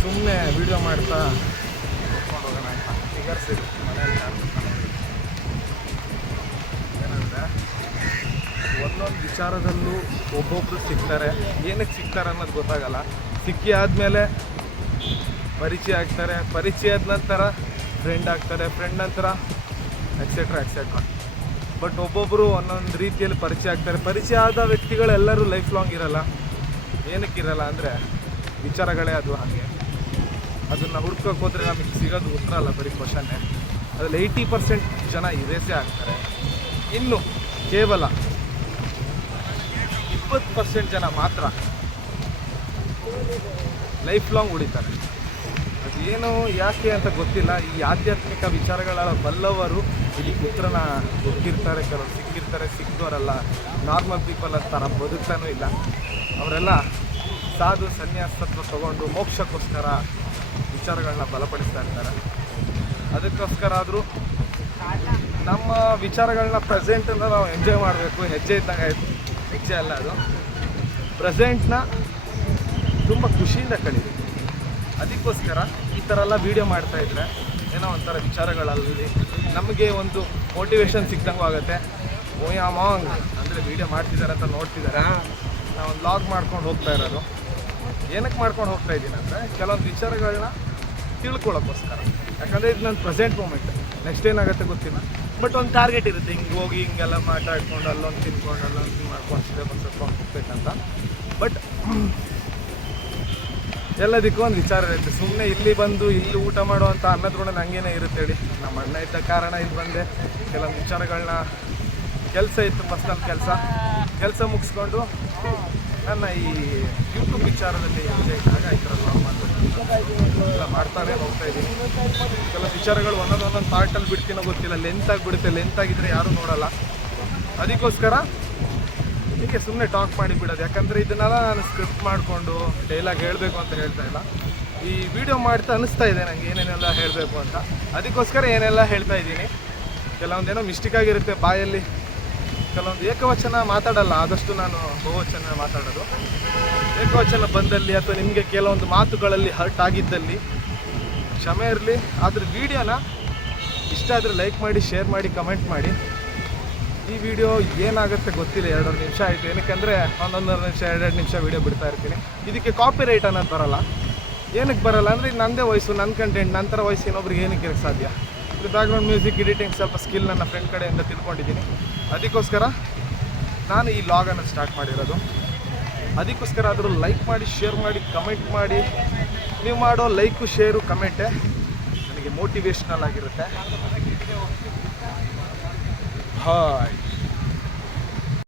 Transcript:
ಸುಮ್ಮನೆ ವಿಡಿಯೋ ಮಾಡ್ತಾ ನೋಡ್ಕೊಂಡು ಹೋಗೋಣ ಅಂತ ಫಿಗರ್ಸ್ ಇರುತ್ತೆ ಮನೆಯಲ್ಲಿ ಏನಂದರೆ ಒಂದೊಂದು ವಿಚಾರದಲ್ಲೂ ಒಬ್ಬೊಬ್ಬರು ಸಿಗ್ತಾರೆ. ಏನಕ್ಕೆ ಸಿಗ್ತಾರೆ ಅನ್ನೋದು ಗೊತ್ತಾಗಲ್ಲ. ಸಿಕ್ಕಿ ಆದಮೇಲೆ ಪರಿಚಯ ಆಗ್ತಾರೆ, ಪರಿಚಯದ ನಂತರ ಫ್ರೆಂಡ್ ಆಗ್ತಾರೆ, ಫ್ರೆಂಡ್ ನಂತರ ಎಕ್ಸೆಟ್ರಾ ಎಕ್ಸೆಟ್ರಾ. ಬಟ್ ಒಬ್ಬೊಬ್ಬರು ಒಂದೊಂದು ರೀತಿಯಲ್ಲಿ ಪರಿಚಯ ಆಗ್ತಾರೆ. ಪರಿಚಯ ಆದ ವ್ಯಕ್ತಿಗಳೆಲ್ಲರೂ ಲೈಫ್ ಲಾಂಗ್ ಇರಲ್ಲ. ಏನಕ್ಕಿರಲ್ಲ ಅಂದರೆ ವಿಚಾರಗಳೇ ಅದು ಹಾಗೆ. ಅದನ್ನು ಹುಡ್ಕೋಕೆ ಹೋದರೆ ನಮಗೆ ಸಿಗೋದು ಉತ್ತರ ಅಲ್ಲ, ಬರೀ ಕ್ವಶನ್ನೇ. ಅದರಲ್ಲಿ 80% ಜನ ಇರೇಸೇ ಆಗ್ತಾರೆ. ಇನ್ನು ಕೇವಲ 20% ಜನ ಮಾತ್ರ ಲೈಫ್ ಲಾಂಗ್ ಉಳಿತಾರೆ. ಅದೇನು ಯಾಕೆ ಅಂತ ಗೊತ್ತಿಲ್ಲ. ಈ ಆಧ್ಯಾತ್ಮಿಕ ವಿಚಾರಗಳ ಬಲ್ಲವರು ಇದಕ್ಕೆ ಉತ್ತರನ ಗೊತ್ತಿರ್ತಾರೆ, ಕೆಲವರು ಸಿಕ್ಕಿರ್ತಾರೆ. ಸಿಕ್ಕೋರಲ್ಲ ನಾರ್ಮಲ್ ಪೀಪಲ್ ಅಂತಾರ, ಬದುಕ್ತಾನೂ ಇಲ್ಲ. ಅವರೆಲ್ಲ ಸಾಧು ಸನ್ಯಾಸತ್ವ ತಗೊಂಡು ಮೋಕ್ಷಕ್ಕೋಸ್ಕರ ವಿಚಾರಗಳನ್ನ ಬಲಪಡಿಸ್ತಾ ಇರ್ತಾರೆ. ಅದಕ್ಕೋಸ್ಕರ ಆದರೂ ನಮ್ಮ ವಿಚಾರಗಳನ್ನ ಪ್ರೆಸೆಂಟನ್ನು ನಾವು ಎಂಜಾಯ್ ಮಾಡಬೇಕು. ಹೆಜ್ಜೆ ಇದ್ದಂಗೆ ಆಯಿತು, ಹೆಜ್ಜೆ ಅಲ್ಲ ಅದು, ಪ್ರೆಸೆಂಟ್ನ ತುಂಬ ಖುಷಿಯಿಂದ ಕಳೀಬೇಕು. ಅದಕ್ಕೋಸ್ಕರ ಈ ಥರ ಎಲ್ಲ ವೀಡಿಯೋ ಮಾಡ್ತಾಯಿದ್ರೆ ಏನೋ ಒಂಥರ ವಿಚಾರಗಳಲ್ಲಿ ನಮಗೆ ಒಂದು ಮೋಟಿವೇಶನ್ ಸಿಕ್ದಂಗೂ ಆಗುತ್ತೆ. ಓಯಾಮಾಂಗ್ ಅಂದರೆ ವೀಡಿಯೋ ಮಾಡ್ತಿದ್ದಾರೆ ಅಂತ ನೋಡ್ತಿದ್ದಾರೆ. ನಾವು ಒಂದು ಲಾಗ್ ಮಾಡ್ಕೊಂಡು ಹೋಗ್ತಾ ಇರೋದು ಏನಕ್ಕೆ ಮಾಡ್ಕೊಂಡು ಹೋಗ್ತಾ ಇದ್ದೀನಿ ಅಂದರೆ ಕೆಲವೊಂದು ವಿಚಾರಗಳನ್ನ ತಿಳ್ಕೊಳ್ಳೋಕ್ಕೋಸ್ಕರ. ಯಾಕಂದರೆ ಇದು ನನ್ನ ಪ್ರೆಸೆಂಟ್ ಮೂಮೆಂಟ್. ನೆಕ್ಸ್ಟ್ ಏನಾಗುತ್ತೆ ಗೊತ್ತಿಲ್ಲ, ಬಟ್ ಒಂದು ಟಾರ್ಗೆಟ್ ಇರುತ್ತೆ. ಹಿಂಗೆ ಹೋಗಿ ಹಿಂಗೆಲ್ಲ ಮಾತಾಡ್ಕೊಂಡು ಅಲ್ಲೊಂದು ತಿನ್ಕೊಂಡು ಅಲ್ಲೊಂದು ಮಾಡ್ಕೊಂಡು ಸ್ವಲ್ಪ ಹೋಗ್ಬೇಕಂತ. ಬಟ್ ಎಲ್ಲದಕ್ಕೂ ಒಂದು ವಿಚಾರ ಇರುತ್ತೆ. ಸುಮ್ಮನೆ ಇಲ್ಲಿ ಬಂದು ಇಲ್ಲಿ ಊಟ ಮಾಡುವಂಥ ಅನ್ನೋದ್ರೂ ನನಗೇನೇ ಇರುತ್ತೆ ಹೇಳಿ. ನಮ್ಮ ಅಣ್ಣ ಇದ್ದ ಕಾರಣ ಇಲ್ಲಿ ಬಂದೆ. ಕೆಲವೊಂದು ವಿಚಾರಗಳನ್ನ ಕೆಲಸ ಇತ್ತು, ಪರ್ಸ್ನಲ್ ಕೆಲಸ ಮುಗಿಸ್ಕೊಂಡು ನನ್ನ ಈ ಯೂಟ್ಯೂಬ್ ವಿಚಾರದಲ್ಲಿ ಎಂಜಾಯ್ ಇದ್ದಾಗ ಈ ಥರ ಎಲ್ಲ ಮಾಡ್ತಾನೆ ಹೋಗ್ತಾ ಇದ್ದೀನಿ. ಕೆಲವು ವಿಚಾರಗಳು ಒಂದೊಂದು ಪಾರ್ಟಲ್ಲಿ ಬಿಡ್ತೀನೋ ಗೊತ್ತಿಲ್ಲ, ಲೆಂತ್ ಆಗಿಬಿಡುತ್ತೆ. ಲೆಂತ್ ಆಗಿದ್ದರೆ ಯಾರೂ ನೋಡೋಲ್ಲ. ಅದಕ್ಕೋಸ್ಕರ ಹೀಗೆ ಸುಮ್ಮನೆ ಟಾಕ್ ಮಾಡಿ ಬಿಡೋದು. ಯಾಕಂದರೆ ಇದನ್ನೆಲ್ಲ ನಾನು ಸ್ಕ್ರಿಪ್ಟ್ ಮಾಡಿಕೊಂಡು ಡೈಲಾಗ್ ಹೇಳಬೇಕು ಅಂತ ಹೇಳ್ತಾ ಇಲ್ಲ. ಈ ವಿಡಿಯೋ ಮಾಡ್ತಾ ಅನ್ನಿಸ್ತಾ ಇದೆ ನನಗೆ ಏನೇನೆಲ್ಲ ಹೇಳಬೇಕು ಅಂತ. ಅದಕ್ಕೋಸ್ಕರ ಏನೆಲ್ಲ ಹೇಳ್ತಾ ಇದ್ದೀನಿ. ಕೆಲವೊಂದೇನೋ ಮಿಸ್ಟೇಕ್ ಆಗಿರುತ್ತೆ ಬಾಯಲ್ಲಿ. ಕೆಲವೊಂದು ಏಕವಚನ ಮಾತಾಡಲ್ಲ, ಆದಷ್ಟು ನಾನು ಬಹುವಚನ ಮಾತಾಡೋದು. ಏಕವಚನ ಬಂದಲ್ಲಿ ಅಥವಾ ನಿಮಗೆ ಕೆಲವೊಂದು ಮಾತುಗಳಲ್ಲಿ ಹರ್ಟ್ ಆಗಿದ್ದಲ್ಲಿ ಕ್ಷಮೆ ಇರಲಿ. ಆದರೆ ವಿಡಿಯೋನ ಇಷ್ಟ ಆದರೆ ಲೈಕ್ ಮಾಡಿ, ಶೇರ್ ಮಾಡಿ, ಕಮೆಂಟ್ ಮಾಡಿ. ಈ ವಿಡಿಯೋ ಏನಾಗುತ್ತೆ ಗೊತ್ತಿಲ್ಲ. 2 ನಿಮಿಷ ಆಯಿತು. ಏನಕ್ಕೆಂದರೆ 1 ನಿಮಿಷ 2 ನಿಮಿಷ ವಿಡಿಯೋ ಬಿಡ್ತಾ ಇರ್ತೀನಿ. ಇದಕ್ಕೆ ಕಾಪಿ ರೈಟ್ ಅನ್ನೋದು ಬರೋಲ್ಲ. ಏನಕ್ಕೆ ಬರೋಲ್ಲ ಅಂದರೆ ಇದು ನನ್ನದೇ ವಾಯ್ಸು, ನನ್ನ ಕಂಟೆಂಟ್. ನಂತರ ವಾಯ್ಸ್ ಇನ್ನೊಬ್ರಿಗೆ ಏನಕ್ಕೆ ಇರೋಕ್ಕೆ ಸಾಧ್ಯ. ಇದು ಬ್ಯಾಕ್ಗ್ರೌಂಡ್ ಮ್ಯೂಸಿಕ್ ಎಡಿಟಿಂಗ್ ಸ್ವಲ್ಪ ಸ್ಕಿಲ್ ನನ್ನ ಫ್ರೆಂಡ್ ಕಡೆಯಿಂದ ತಿಳ್ಕೊಂಡಿದ್ದೀನಿ. ಅದಕ್ಕೋಸ್ಕರ ನಾನು ಈ ಲಾಗನ್ನು ಸ್ಟಾರ್ಟ್ ಮಾಡಿರೋದು. ಅದಕ್ಕೋಸ್ಕರ ಆದರೂ ಲೈಕ್ ಮಾಡಿ, ಶೇರ್ ಮಾಡಿ, ಕಮೆಂಟ್ ಮಾಡಿ. ನೀವು ಮಾಡೋ ಲೈಕು, ಶೇರು, ಕಮೆಂಟೇ ನನಗೆ ಮೋಟಿವೇಶ್ನಲ್ ಆಗಿರುತ್ತೆ. ಹಾಯ್.